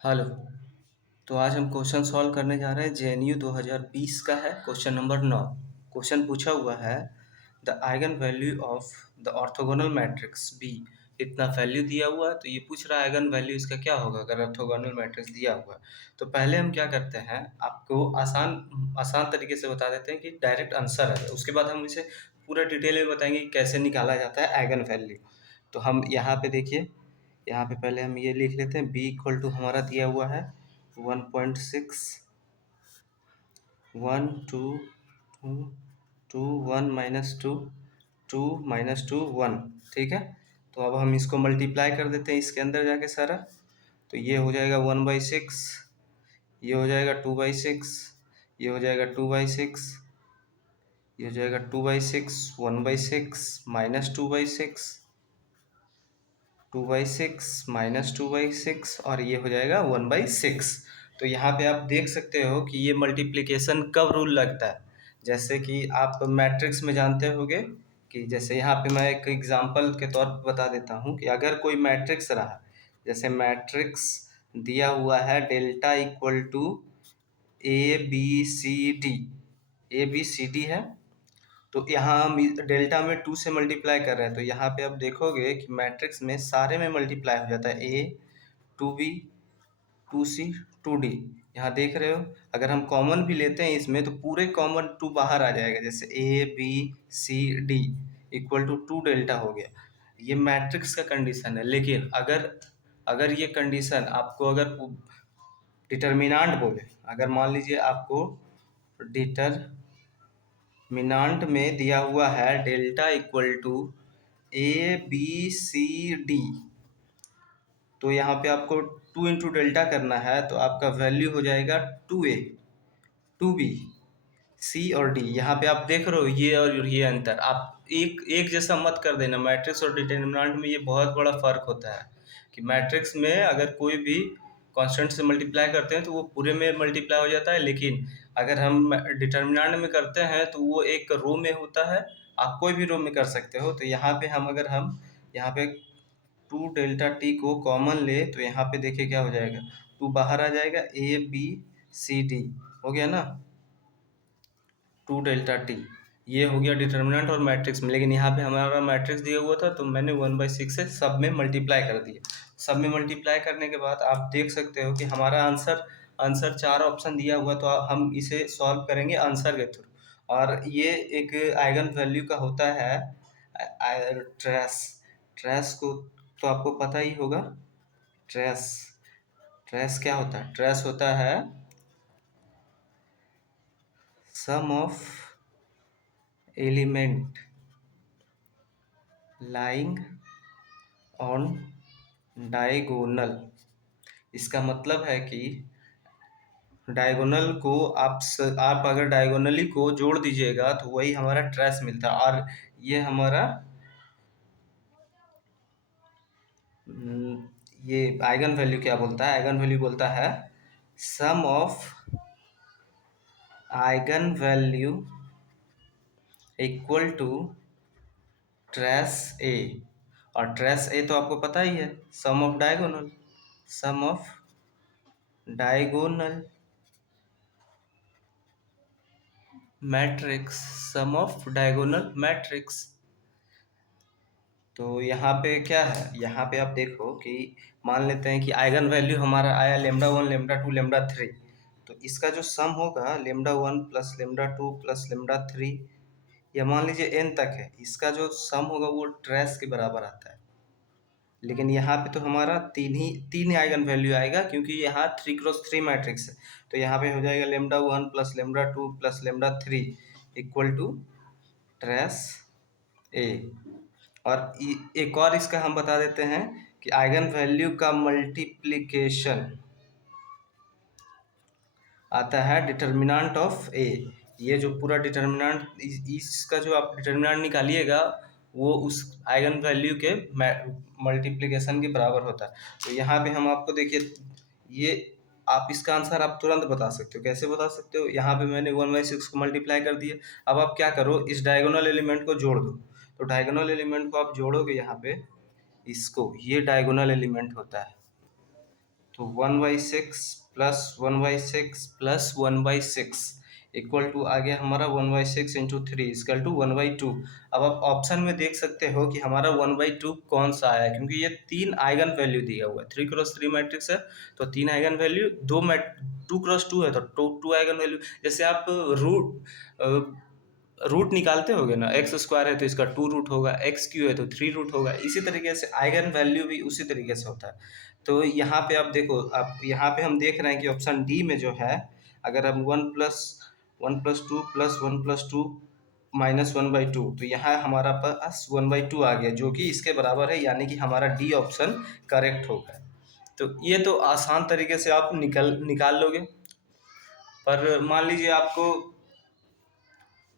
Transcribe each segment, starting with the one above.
Hello. तो आज हम क्वेश्चन सॉल्व करने जा रहे हैं जेएनयू 2020 का है क्वेश्चन नंबर 9। क्वेश्चन पूछा हुआ है the eigen value of the orthogonal matrix B. इतना वैल्यू दिया हुआ है तो ये पूछ रहा है आइगन वैल्यू इसका क्या होगा अगर ऑर्थोगोनल मैट्रिक्स दिया हुआ है। तो पहले हम क्या करते हैं, आपको आसान आसान तरीके से बता देते हैं कि डायरेक्ट आंसर है, उसके बाद हम इसे पूरा डिटेल में बताएंगे कि कैसे निकाला जाता है आइगन वैल्यू। तो हम यहाँ पे देखिए, यहाँ पे पहले हम ये लिख लेते हैं, बी इक्वल टू हमारा दिया हुआ है 1.6 1 2 2 2 1 माइनस टू 2 माइनस टू 1। ठीक है, तो अब हम इसको मल्टीप्लाई कर देते हैं इसके अंदर जाके सारा। तो ये हो जाएगा 1/6, ये हो जाएगा 2/6, ये हो जाएगा 2/6, ये हो जाएगा 2/6, 1/6 माइनस 2/6, 2/6 माइनस 2/6 और ये हो जाएगा 1/6। तो यहाँ पे आप देख सकते हो कि ये मल्टीप्लिकेशन कब रूल लगता है। जैसे कि आप मैट्रिक्स में जानते होंगे कि जैसे यहाँ पे मैं एक एग्जांपल के तौर पर बता देता हूँ कि अगर कोई मैट्रिक्स रहा, जैसे मैट्रिक्स दिया हुआ है delta equal to A B C D, A B C D है। तो यहाँ हम डेल्टा में 2 से मल्टीप्लाई कर रहे हैं, तो यहाँ पे आप देखोगे कि मैट्रिक्स में सारे में मल्टीप्लाई हो जाता है, ए 2b 2c 2d। यहाँ देख रहे हो, अगर हम कॉमन भी लेते हैं इसमें तो पूरे कॉमन 2 बाहर आ जाएगा, जैसे A B C D equal to 2 delta हो गया। ये मैट्रिक्स का कंडीशन है। लेकिन अगर अगर ये कंडीशन आपको अगर डिटर्मिनांट बोले, अगर मान लीजिए आपको डिटरमिनांट में दिया हुआ है delta equal to A B C D, तो यहाँ पे आपको 2 इंटू डेल्टा करना है, तो आपका वैल्यू हो जाएगा 2a 2b सी और डी। यहाँ पे आप देख रहे हो ये और ये अंतर, आप एक एक जैसा मत कर देना। मैट्रिक्स और डिटर्मिनेंट में ये बहुत बड़ा फर्क होता है कि मैट्रिक्स में अगर कोई भी कांस्टेंट से मल्टीप्लाई करते हैं तो वो पूरे में मल्टीप्लाई हो जाता है, लेकिन अगर हम डिटर्मिनेंट में करते हैं तो वो एक रो में होता है। आप कोई भी रो में कर सकते हो। तो यहाँ पे हम यहाँ पे 2 डेल्टा टी को कॉमन ले तो यहाँ पे देखिए क्या हो जाएगा, 2 बाहर आ जाएगा, ए बी सी डी हो गया ना, 2 डेल्टा टी। ये हो गया डिटर्मिनेंट और मैट्रिक्स में। लेकिन यहाँ पे हमारा मैट्रिक्स दिया हुआ था तो मैंने 1/6 से सब में मल्टीप्लाई कर दिया। सब में मल्टीप्लाई करने के बाद आप देख सकते हो कि हमारा आंसर आंसर 4 ऑप्शन दिया हुआ, तो हम इसे सॉल्व करेंगे आंसर के थ्रू। और ये एक आइगन वैल्यू का होता है ट्रेस। ट्रेस को तो आपको पता ही होगा। ट्रेस ट्रेस क्या होता है? ट्रेस होता है sum of element lying on diagonal. इसका मतलब है कि डायगोनल को आप अगर डायगोनली को जोड़ दीजिएगा तो वही हमारा ट्रेस मिलता है। और ये हमारा ये आइगन वैल्यू क्या बोलता है? आइगन वैल्यू बोलता है sum of eigen value equal to trace A. और ट्रेस ए तो आपको पता ही है, sum of diagonal, sum of diagonal matrix, sum of diagonal matrix. तो यहाँ पे क्या है, यहाँ पे आप देखो कि मान लेते हैं कि आइगन वैल्यू हमारा आया λ1 λ2 λ3। तो इसका जो सम होगा λ1 प्लस λ2 प्लस λ3, या मान लीजिए n तक है, इसका जो सम होगा वो ट्रेस के बराबर आता है। लेकिन यहाँ पे तो हमारा तीन ही आइगन वैल्यू आएगा, क्योंकि यहाँ 3x3 मैट्रिक्स है। तो यहाँ पे हो जाएगा λ1 plus λ2 plus λ3 equal to trace A. और एक और इसका हम बता देते हैं कि आइगन वैल्यू का मल्टीप्लिकेशन आता है डिटर्मिनेंट ऑफ ए। ये जो पूरा डिटर्मिनेंट इसका जो आप डिटर्मिनेंट निकालिएगा वो उस आइगन वैल्यू के मल्टीप्लिकेशन के बराबर होता है। तो यहाँ पे हम आपको देखिए, ये आप इसका आंसर आप तुरंत बता सकते हो। कैसे बता सकते हो? यहाँ पे मैंने 1/6 को मल्टीप्लाई कर दिया। अब आप क्या करो, इस डायगोनल एलिमेंट को जोड़ दो। तो डायगोनल एलिमेंट को आप जोड़ोगे यहाँ पे, इसको, ये डायगोनल एलिमेंट होता है। तो 1/6 प्लस 1/6 प्लस 1/6 इक्वल टू आ गया हमारा 1/6 इंटू थ्री इजकल टू 1/2। अब आप ऑप्शन में देख सकते हो कि हमारा 1/2 कौन सा आया है, क्योंकि ये 3 आइगन वैल्यू दिया हुआ है। 3x3 मैट्रिक्स है तो 3 आइगन वैल्यू, 2x2 है तो टू आइगन वैल्यू। जैसे आप रूट निकालते होगे ना, एक्स स्क्वायर है तो इसका 2 रूट होगा, एक्स क्यू है तो 3 रूट होगा। इसी तरीके से आइगन वैल्यू भी उसी तरीके से होता है। तो यहाँ पे आप देखो, आप यहाँ पे हम देख रहे हैं कि ऑप्शन डी में जो है, अगर हम 1+1+2 प्लस 1+2 -1/2, तो यहाँ हमारा पास 1/2 आ गया, जो कि इसके बराबर है, यानी कि हमारा डी ऑप्शन करेक्ट होगा। तो ये तो आसान तरीके से आप निकाल लोगे। पर मान लीजिए आपको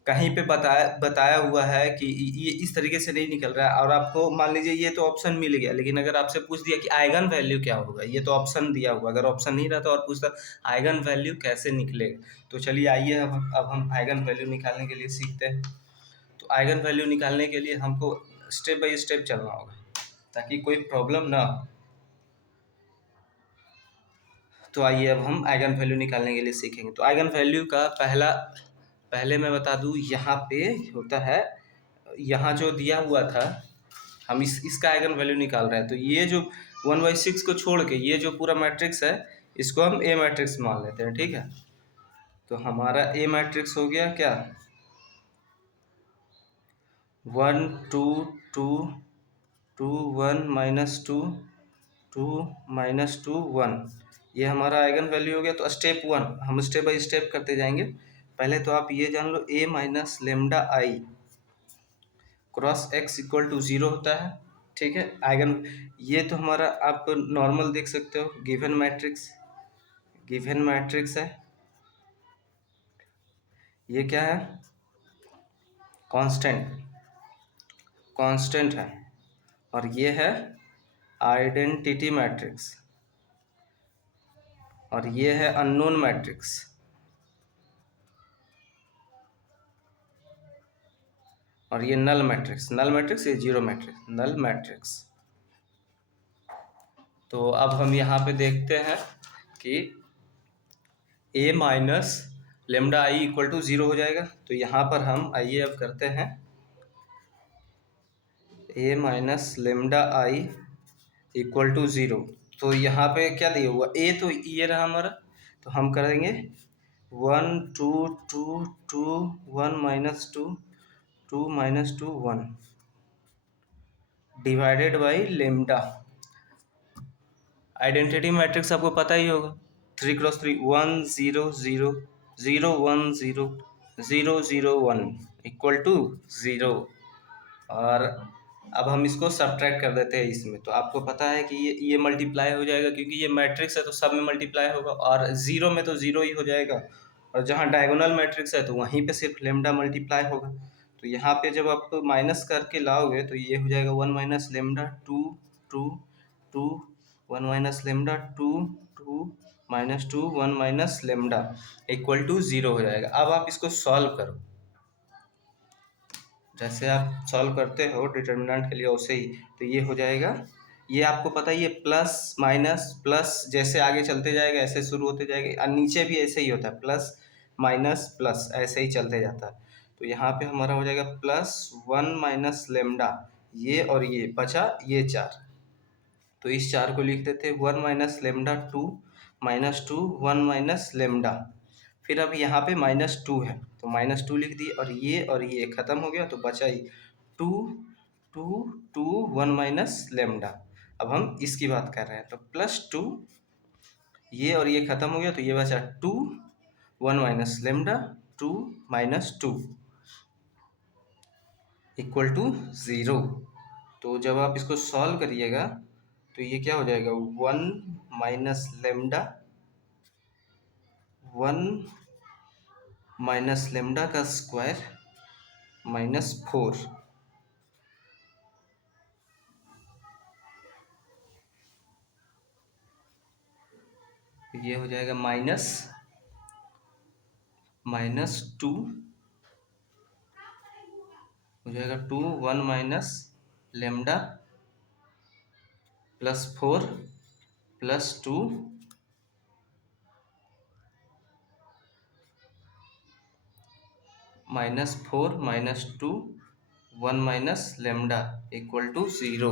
कहीं पे बताया बताया हुआ है कि ये इस तरीके से नहीं निकल रहा है, और आपको मान लीजिए ये तो ऑप्शन मिल गया, लेकिन अगर आपसे पूछ दिया कि आइगन वैल्यू क्या होगा, ये तो ऑप्शन दिया हुआ, अगर ऑप्शन नहीं रहता और पूछता आइगन वैल्यू कैसे निकलेगा, तो चलिए आइए अब हम आइगन वैल्यू निकालने के लिए सीखते हैं। तो आइगन वैल्यू निकालने के लिए हमको स्टेप बाई स्टेप चलना होगा ताकि कोई प्रॉब्लम ना हो। तो आइए अब हम आइगन वैल्यू निकालने के लिए सीखेंगे। तो आइगन वैल्यू का पहले मैं बता दूं, यहाँ पे होता है, यहाँ जो दिया हुआ था, हम इसका आइगन वैल्यू निकाल रहे हैं। तो ये जो 1/6 को छोड़ के ये जो पूरा मैट्रिक्स है, इसको हम ए मैट्रिक्स मान लेते हैं, ठीक है। तो हमारा ए मैट्रिक्स हो गया क्या, 1 2 2 2 1 -2 2 -2 1, ये हमारा आइगन वैल्यू हो गया। तो स्टेप 1 हम स्टेप बाय स्टेप करते जाएंगे। पहले तो आप ये जान लो, a minus lambda I cross X equal to 0 होता है, ठीक है। आइगन, ये तो हमारा आप नॉर्मल देख सकते हो, गिवन मैट्रिक्स है। ये क्या है, कांस्टेंट है। और ये है आइडेंटिटी मैट्रिक्स, और ये है अननोन मैट्रिक्स, और ये नल मैट्रिक्स, ये जीरो मैट्रिक्स, नल मैट्रिक्स। तो अब हम यहाँ पे देखते हैं कि a minus lambda I equal to 0 हो जाएगा। तो यहाँ पर हम आइए अब करते हैं, a minus lambda I equal to 0। तो यहाँ पे क्या दिया हुआ, a तो ये रहा हमारा, तो हम करेंगे 1 2 2 2 1 -2 2 -2 1 divided by lambda. Identity matrix आपको पता ही होगा, 3x3 1 0 0 0 1 0 0 0 1 इक्वल टू 0। और अब हम इसको सब्ट्रैक्ट कर देते हैं इसमें, तो आपको पता है कि ये मल्टीप्लाई हो जाएगा, क्योंकि ये मैट्रिक्स है तो सब में मल्टीप्लाई होगा, और जीरो में तो जीरो ही हो जाएगा, और जहाँ डायगोनल मैट्रिक्स है तो वहीं पे सिर्फ लेमडा मल्टीप्लाई होगा। तो यहाँ पे जब आप माइनस करके लाओगे तो ये हो जाएगा 1 minus lambda 2 2 2 1 minus lambda 2 2 -2 1 minus lambda equal to 0 हो जाएगा। अब आप इसको सॉल्व करो, जैसे आप सॉल्व करते हो डिटर्मिनेंट के लिए वैसे ही। तो ये हो जाएगा, ये आपको पता ही है, प्लस माइनस प्लस जैसे आगे चलते जाएगा ऐसे शुरू होते जाएगा, और नीचे भी ऐसे ही होता है, प्लस माइनस प्लस ऐसे ही चलते जाता है। तो यहाँ पे हमारा हो जाएगा +1 माइनस लेमडा, ये और ये बचा ये 4। तो इस 4 को लिख देते हैं 1 माइनस लेमडा 2 -2 1 माइनस लेमडा। फिर अब यहाँ पे -2 है तो -2 लिख दिए, और ये खत्म हो गया, तो बचा ही 2 2 2 1 माइनस लेमडा। अब हम इसकी बात कर रहे हैं, तो +2, ये और ये खत्म हो गया, तो ये बचा 2 1 माइनस लेमडा 2 -2 इक्वल टू 0। तो जब आप इसको सॉल्व करिएगा तो ये क्या हो जाएगा, 1 माइनस लेमडा 1 माइनस लेमडा का स्क्वायर -4, ये हो जाएगा -2 हो जाएगा 2 1 minus lambda +4 +2 -4 -2 1 minus lambda equal to 0।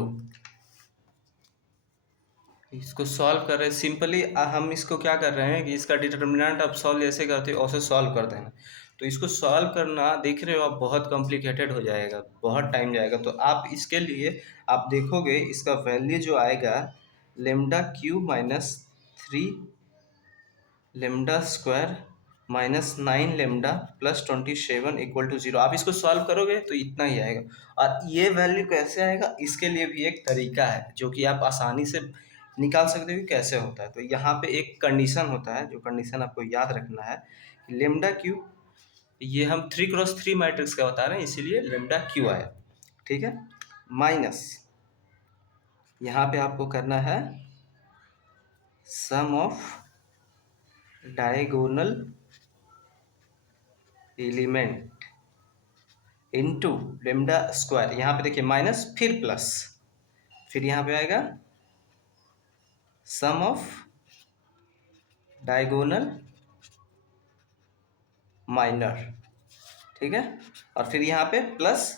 इसको सॉल्व कर रहे हैं सिंपली। हम इसको क्या कर रहे हैं कि इसका डिटर्मिनेंट आप सॉल्व जैसे करते हो वैसे सॉल्व कर देना। तो इसको सॉल्व करना देख रहे हो आप बहुत कॉम्प्लिकेटेड हो जाएगा, बहुत टाइम जाएगा। तो आप इसके लिए आप देखोगे इसका वैल्यू जो आएगा lambda cube minus 3 lambda square minus 9 lambda plus 27 equal to 0। आप इसको सॉल्व करोगे तो इतना ही आएगा। और ये वैल्यू कैसे आएगा इसके लिए भी एक तरीका है जो कि आप आसानी से निकाल सकते हो कि कैसे होता है। तो यहाँ पे एक कंडीशन होता है, जो कंडीशन आपको याद रखना है। लेमडा क्यू, ये हम 3x3 मैट्रिक्स का बता रहे हैं इसीलिए लेमडा क्यू आया, ठीक है। माइनस यहाँ पे आपको करना है sum of diagonal element into lambda square. यहाँ पे देखिए माइनस फिर प्लस, फिर यहाँ पे आएगा सम ऑफ डायगोनल माइनर, ठीक है। और फिर यहाँ पे प्लस